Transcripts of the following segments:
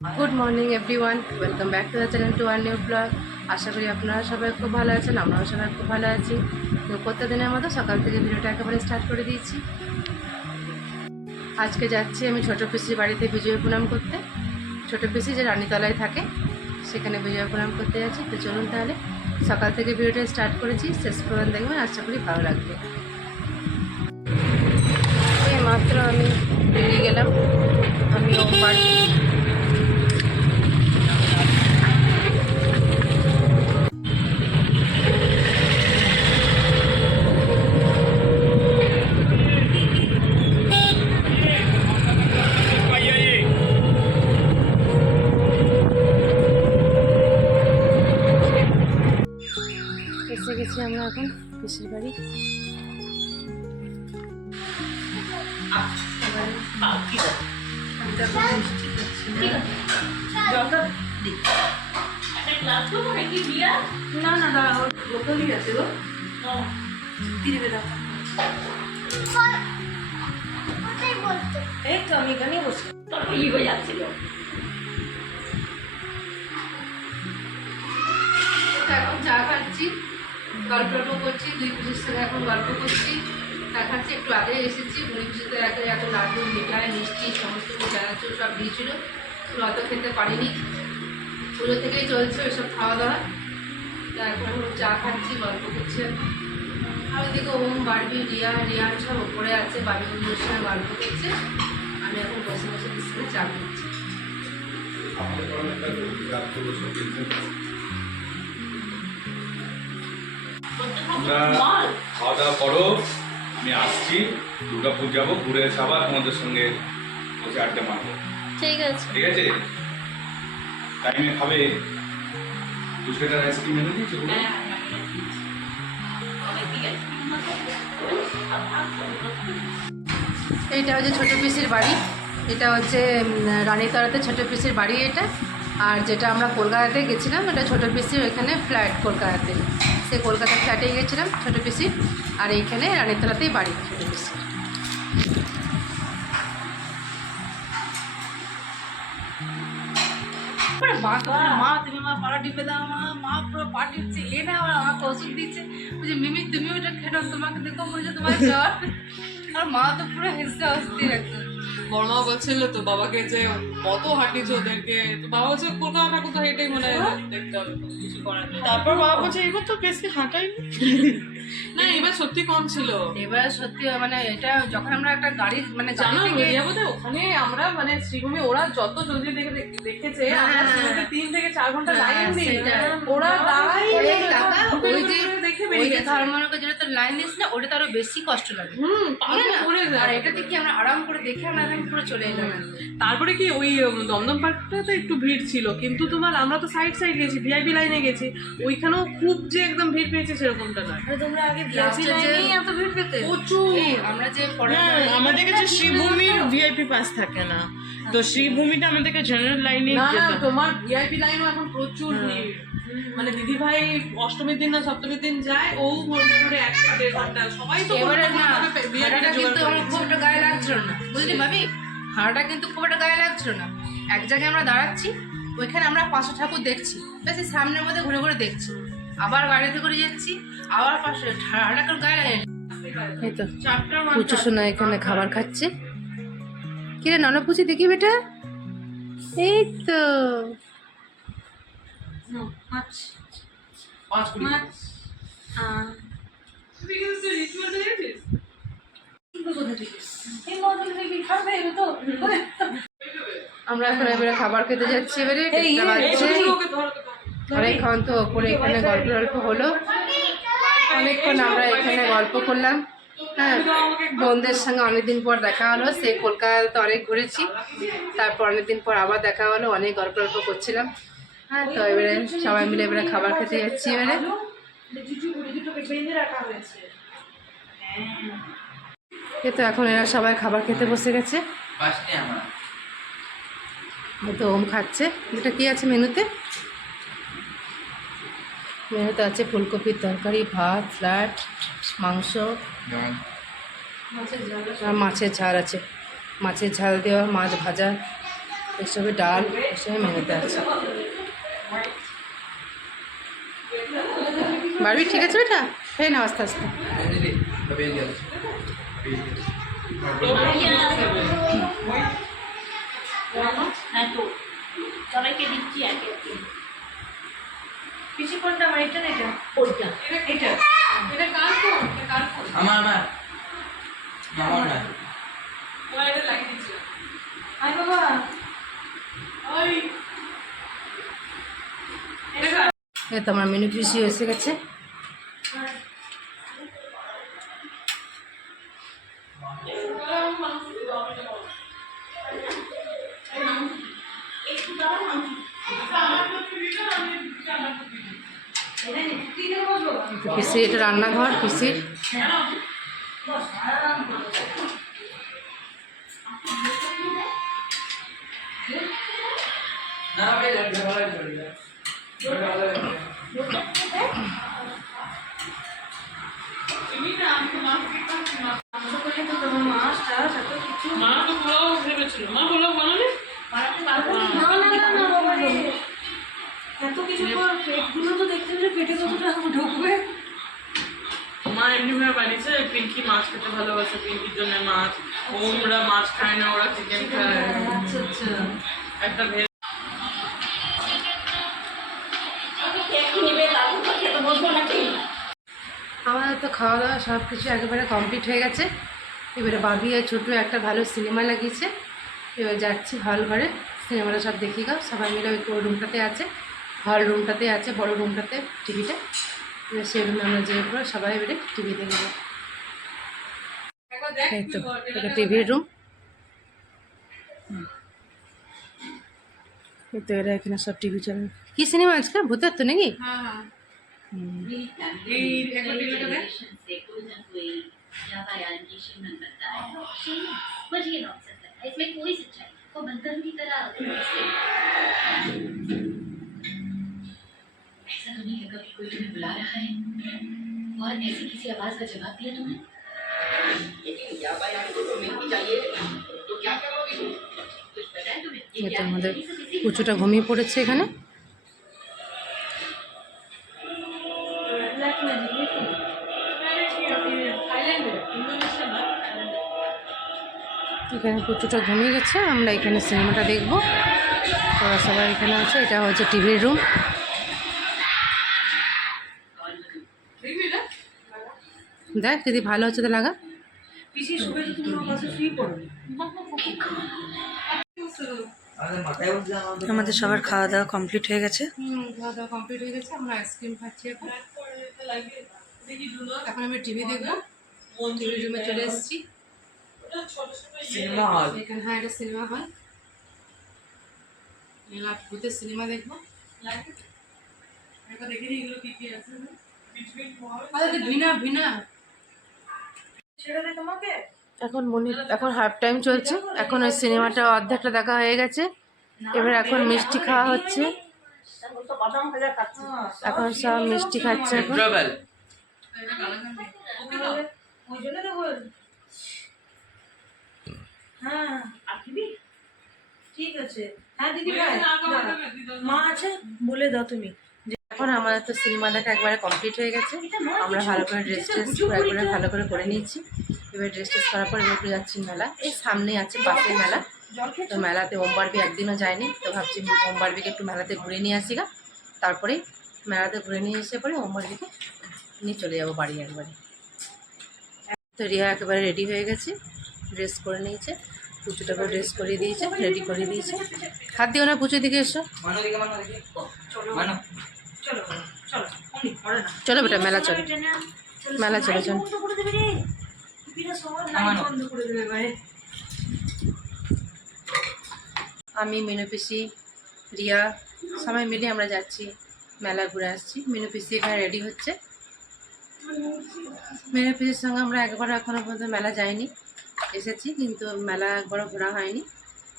Good morning everyone, welcome back to the channel to our new blog. আশা করি আপনারা সবাই খুব ভালো আছেন, আমরাও সবাই খুব ভালো আছি। তো প্রত্যেকদিনের মতো সকাল থেকে ভিডিওটা একেবারে স্টার্ট করে দিয়েছি। আজকে যাচ্ছি আমি ছোটো পিসির বাড়িতে বিজয় প্রণাম করতে। ছোটো পিসি যে রানীতলায় থাকে সেখানে বিজয় প্রণাম করতে যাচ্ছি। তো চলুন তাহলে সকাল থেকে ভিডিওটা স্টার্ট করেছি, শেষ পর্যন্ত দেখবেন, আশা করি ভালো লাগবে। এই মাত্র আমি বেরিয়ে গেলাম, আমি ওম বাড়ি। এসে গেছি আমরা এখন পিসির বাড়ি। না না না, লোকালই আছে গো, দিদি দাও। এই তো আমি এখানেই বসে, তারপর ই হয়ে যাচ্ছিল। এখন চা খাচ্ছি, গল্প করছি, দুই পিসের সঙ্গে এখন গল্প করছি, চা খাচ্ছি। একটু আগে এসেছি, দুই পিসেতে এত লাড্ডু, মিঠাই, মিষ্টি সমস্ত কিছু চানাচুর সব দিয়েছিল, অত খেতে পারিনি। পুজো থেকেই চলছে ওইসব খাওয়া দাওয়া। তা এখন চা খাচ্ছি, গল্প করছি। আর ওইদিকে ওম, বারবি, রিয়ান সব ওপরে আছে, বাবি বন্ধুদের সঙ্গে গল্প করছে। আমি এখন বসে বসে বিস্কুটে চা খাচ্ছি। খাওয়া দাওয়া করো, আমি আসছি, দুর্গাপুর যাবো, ঘুরে এসে আবার তোমাদের সঙ্গে বসে আড্ডা মারবো। ঠিক আছে, ঠিক আছে, টাইমে খাবে। দুশোটার আইসক্রিম এনে দিয়েছো? এইটা হচ্ছে ছোটো পিসির বাড়ি, এটা হচ্ছে রানীতলাতে ছোটো পিসির বাড়ি এটা। আর যেটা আমরা কলকাতাতে গেছিলাম এটা ছোটো পিসির এখানে ফ্ল্যাট, কলকাতাতে। সে কলকাতা ফ্ল্যাটে গেছিলাম ছোটো পিসির, আর এইখানে রানীতলাতেই বাড়ি ছোটো পিসির। মা তুমি মা পাড়া টিপে দাও, মা পুরো পা টিপছে, এ না আমাকে ওষুধ দিচ্ছে, বলছে মিমি তুমি ওটা খেলো, তোমাকে দেখো মনে হচ্ছে তোমার জ্বর। আর মা তো পুরো হেসে অস্থির একদম। বড়মা বলছিল তো বাবাকে যে কত হাঁটিয়েছে ওদেরকে, তো বাবা বলছে কলকাতা ঠাকুর তো হেঁটেই মনে হয় দেখতে হবে, কিছু করার নেই। তারপর বাবা বলছে এবার তো বেশি হাঁটাইনি। না এবার সত্যি কম ছিল। এবার সত্যি মানে এটা যখন আমরা একটা গাড়ি মানে জানো ওখানে আমরা মানে শ্রীভূমি ওরা যত জলদি দেখেছে, আমরা শ্রীভূমিতে 3 থেকে 4 ঘন্টা লাইন দিই, ওরা দাঁড়াই দেখে ধর্মনগর যেটা তোর লাইন দিস না, ওটা তো আরো বেশি কষ্ট লাগে। আর এটাতে কি আমরা আরাম করে দেখে আমরা একদম পুরো চলে এলাম। তারপরে কি ওই দমদম পার্কটাতে একটু ভিড় ছিল, কিন্তু তোমার আমরা তো সাইড গেছি, ভিআইপি লাইনে গেছি, ওইখানেও খুব যে একদম ভিড় পেয়েছে সেরকমটা নয়। তোমরা আগে ভিআইপি লাইনে এত ভিড় পেতে প্রচুর। আমরা যে আমাদের কাছে শ্রীভূমির ভিআইপি পাস থাকে না, তো শ্রীভূমিটা আমাদেরকে জেনারেল লাইনে তোমার ভিআইপি লাইনও এখন প্রচুর ভিড়। মানে দিদি ভাই অষ্টমীর দিন না সপ্তমীর দিন যায়, ও ঘন্টা 1.5 ঘন্টা সবাই তো এবারে না, ভাড়াটা কিন্তু আমার খুব একটা গায়ে লাগছিল না, বুঝলি ভাবি, ভাড়াটা কিন্তু খুব একটা গায়ে লাগছিল না। এক জায়গায় আমরা দাঁড়াচ্ছি, ওইখানে আমরা 500 ঠাকুর দেখছি, বেশি সামনের মধ্যে ঘুরে ঘুরে দেখছি, আবার গাড়িতে করে যাচ্ছি, আবার 500, ভাড়াটা কেউ গায়ে লাগে। এই তো পুচু সোনা এখানে খাবার খাচ্ছে। কিরে নন পুচি দেখি বেটা, এই তো আমরা এখন এবারে খাবার খেতে যাচ্ছি। এবারে অনেকক্ষণ তো ওপরে এখানে গল্প হলো, অনেকক্ষণ আমরা এখানে গল্প করলাম। হ্যাঁ, বোনদের সঙ্গে অনেকদিন পর দেখা হলো, সেই কলকাতাতে অনেক ঘুরেছি, তারপর অনেকদিন পর আবার দেখা হলো, অনেক গল্প করছিলাম। হ্যাঁ, তো এবারে সবাই মিলে এবারে খাবার খেতে যাচ্ছি। এবারে তো এখন এরা সবাই খাবার খেতে বসে গেছে। তো ওম খাচ্ছে। এটা কি আছে মেনুতে? মেনুতে আছে ফুলকপির তরকারি, ভাত, স্যালাড, মাংস, আর মাছের ঝাল আছে, মাছের ঝাল দেওয়া, মাছ ভাজা, এসবে ডাল, এসবে মেনুতে আছে। বাড়বি ঠিক আছে বেটা, খেয়ে নাও আস্তে আস্তে। হ্যাঁ তো সবাইকে দিচ্ছি একে একে। পিসি কোনটা আমার এটা না এটা? ওইটা এটা এটা কার ফোন? এটা কার ফোন? আমার না ওরা এটা লাগিয়ে দিচ্ছে। আয় বাবা ওই এটা এই তো আমার মেনু পিসি এসে গেছে। পিসি, এটা রান্নাঘর পিসির। না ভাই ঝগড়া চলে যায়। তুমি না আমি তো মাছ খেতে না। মাংস করলে তো তোমার মাছ টাছ এত কিছু মা তো পোলাও ভেবেছিল। মা পোলাও বানালে? বানাতে পারবো না। না না না না বাবা রে, এত কিছু পর পেটগুলো তো দেখতে যে পেটে কতটা ঢুকবে। মা এমনিভাবে বানিয়েছে, পিঙ্কি মাছ খেতে ভালোবাসে, পিঙ্কির জন্য মাছ। ওরা মাছ খায় না, ওরা চিকেন খায়। আচ্ছা আচ্ছা, একটা ভেজ একটু নেবে তারপর তো খেতে বসবো নাকি? আমাদের তো খাওয়া দাওয়া সব কিছু একেবারে কমপ্লিট হয়ে গেছে। এবারে বাবি আর ছোটো একটা ভালো সিনেমা লাগিয়েছে, এবার যাচ্ছি হল ঘরে। সিনেমাটা সব দেখি গা, সবাই মিলে ওই রুমটাতে আছে, হল রুমটাতে আছে, বড় রুমটাতে টিভিটা। এবার সেই রুমে আমরা যেয়ে পর সবাই এবারে টিভি দেখব। এই তো এটা টিভির রুম। এই তো এরা এখানে সব টিভি চলে। কি সিনেমা আজকে ভূতের তো নাকি? হ্যাঁ হ্যাঁ হুম। এই একবার টিভিটা দেখ। से कोई ना कोई यातायात की शिमन बनता है। मुझे ये नॉनसेंस लगता है, इसमें कोई सच्चाई को बंधन की तरह ऐसा तो नहीं लगा कि कोई तुम्हें बुला रहा है और ऐसी किसी आवाज का जवाब दिया तुमने? लेकिन यातायात को तो मिलनी चाहिए, तो क्या करोगे? कुछ पता है तुम्हें? এই তো আমাদের কুচুটা ঘুমিয়ে পড়েছে এখানে। এখানে কুচুটা ঘুমিয়ে গেছে, আমরা এখানে সিনেমাটা দেখবো। ওরা সবাই এখানে আছে, এটা হচ্ছে টিভির রুম। দেখবি না? দেখ যদি ভালো হচ্ছে তো লাগা। পিসি শুবে তো তুমি আমার কাছে শুয়ে পড়ো। আমাদের মাথায় উঠছে আমাদের আমাদের সবার খাওয়া দাওয়া কমপ্লিট হয়ে গেছে। খাওয়া দাওয়া কমপ্লিট হয়ে গেছে, আমরা আইসক্রিম খাচ্ছি এখন। দেখি দুটো এখন আমি টিভি দেখবো। টিভির রুমে চলে এসেছি। ছোট ছোট সিনেমা হল। এখানে হ্যাঁ এটা সিনেমা হল। ভূতের সিনেমা দেখবো। লাগে। একবার দেখে নিই এগুলো কি কি আছে না? বিটুইন মল। আরে ভিনা ভিনা। সেটাতে তোমাকে এখন হাফ টাইম চলছে, এখন ওই সিনেমাটা অর্ধেকটা দেখা হয়ে গেছে। এবার এখন মিষ্টি খাওয়া হচ্ছে, তো বাদাম ভাজা খাচ্ছি। এখন সব মিষ্টি খাচ্ছে এখন। ট্রাভেল এটা কালাকান নেই। ওকে তো ওই জন্য তো বল। হ্যাঁ আর দিবি? ঠিক আছে। হ্যাঁ দিদি ভাই, মা আছে বলে দাও তুমি। এখন আমাদের তো সিনেমা দেখা একবারে কমপ্লিট হয়ে গেছে। আমরা ভালো করে ড্রেস একবারে ভালো করে করে নিয়েছি। এবার ড্রেস করার পর এবার একটু যাচ্ছি মেলা। এই সামনে আছে পাশে মেলা। তো মেলাতে ওমবারবি একদিনও যায়নি, তো ভাবছি ওমবারবিকে একটু মেলাতে ঘুরে নিয়ে আসি গা। তারপরে মেলাতে ঘুরে নিয়ে এসে পরে ওমবারবিকে নিয়ে চলে যাবো বাড়ি একবারে। তো রিয়া একেবারে রেডি হয়ে গেছে, ড্রেস করে নিয়েছে, পুচুটাকে ড্রেস করিয়ে দিয়েছে, রেডি করে দিয়েছে। হাত দিও না, পুচুর দিকে এসো। মানো দিকে মানো চলো চলো অনেক পড়ে না। চলো বেটা মেলা চলো, মেলা চলো চলো। বন্ধ করে দেবে রে, পিপিরা সবার লাইট বন্ধ করে দেবে ভাই। আমি মিনু পিসি, রিয়া সবাই মিলে আমরা যাচ্ছি মেলা ঘুরে আসছি। মিনু পিসি এখানে রেডি হচ্ছে। মিনু পিসির সঙ্গে আমরা একবারও এখনও পর্যন্ত মেলা যাইনি, এসেছি কিন্তু মেলা একবারও ঘোরা হয়নি।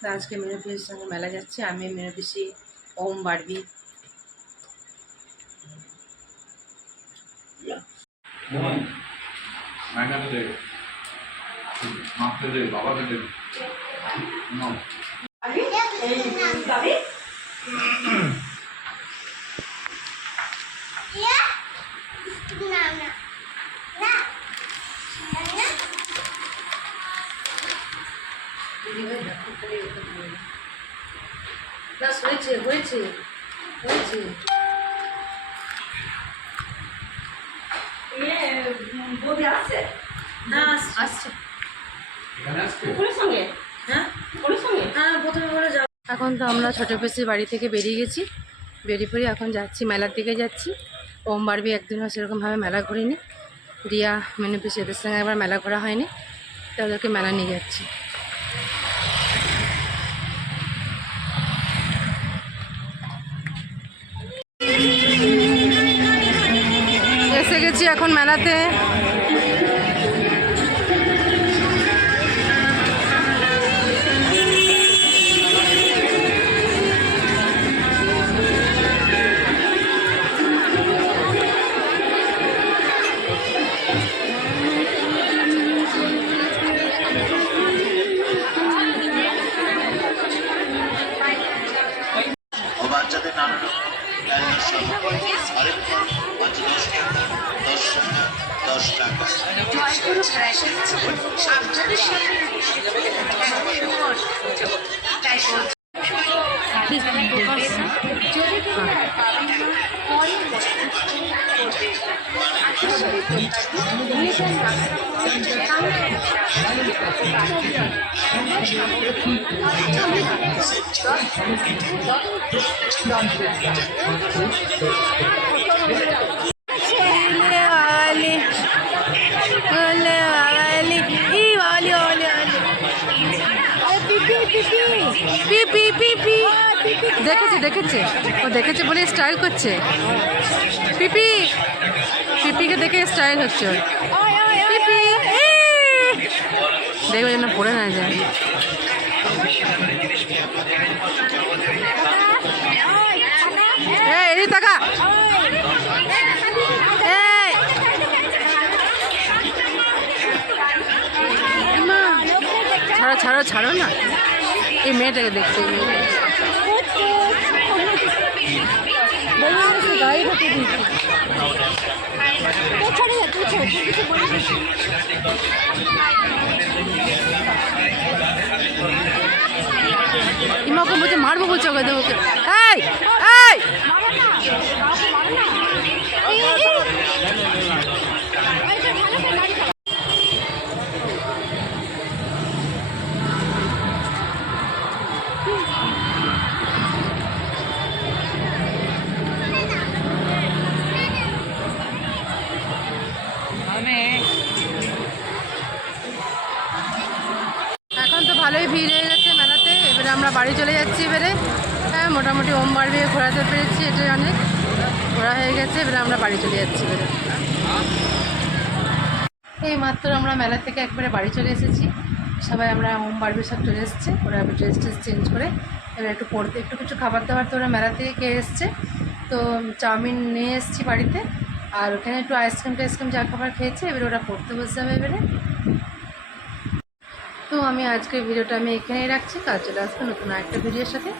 তো আজকে মিনু পিসির সঙ্গে মেলা যাচ্ছি, আমি মিনু পিসি, ওম বারবি। মোহন মাইনাকে দে, মাকে দে, বাবাকে দে। নাও। ব্যাস হয়েছে হয়েছে হয়েছে। আসছে এখন তো আমরা ছোটো পিসির বাড়ি থেকে বেরিয়ে গেছি, বেরিয়ে পড়ে এখন যাচ্ছি মেলার দিকে যাচ্ছি। ওম বারবি একদিনও সেরকমভাবে মেলা ঘুরিনি, রিয়া মিনু পিসি এদের সঙ্গে একবার মেলা ঘোরা হয়নি, তাদেরকে মেলা নিয়ে যাচ্ছি। এসে গেছি এখন মেলাতে। ও বাচ্চাদের নানা রকম খেলনার সামগ্রী আরেক ফল মাত্র 10 টাকা। জয়গুরু ফ্যাশনস আপনাদের সামনে তাই যদি কেউ পাবেন না পরে দেখেছে দেখেছে ও দেখেছে বলে স্টাইল করছে। পিপি পিপিকে দেখে স্টাইল হচ্ছে ওর। পিপি দেখবে যেন পড়ে না যায়। এই টাকা ছাড়ো ছাড়ো ছাড়ো না, এই মেয়েটাকে দেখতে গাড়ি ঢুকে দিচ্ছি। ইমাকে বলছে মারবো বলছে ওকে ওকে। এই এই এখন তো ভালোই ভিড় হয়ে গেছে মেলাতে। এবারে আমরা বাড়ি চলে যাচ্ছি। এবারে হ্যাঁ মোটামুটি ওম বারবি ঘোরাতে পেরেছি, এটাই অনেক ঘোরা হয়ে গেছে। এবারে আমরা বাড়ি চলে যাচ্ছি। এবারে এই মাত্র আমরা মেলা থেকে একবারে বাড়ি চলে এসেছি। সবাই আমরা ওম বারবি সব চলে এসেছে, ওরা ড্রেস ট্রেস চেঞ্জ করে এবার একটু পড়তে একটু কিছু খাবার দাবার তো ওরা মেলা থেকে খেয়ে এসছে। তো চাউমিন নিয়ে এসেছি বাড়িতে, আর ওখানে একটু আইসক্রিম টাইসক্রিম যা খাবার খেয়েছে। এবারে ওরা পড়তে বসে যাবে এবারে। তো আমি আজকের ভিডিওটা আমি এখানেই রাখছি, কাল চলে আসবো নতুন আরেকটা ভিডিওর সাথে।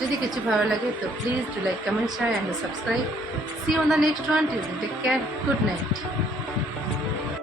যদি কিছু ভালো লাগে তো please do like, comment, share and subscribe. See on the next one. Till then take care, good night.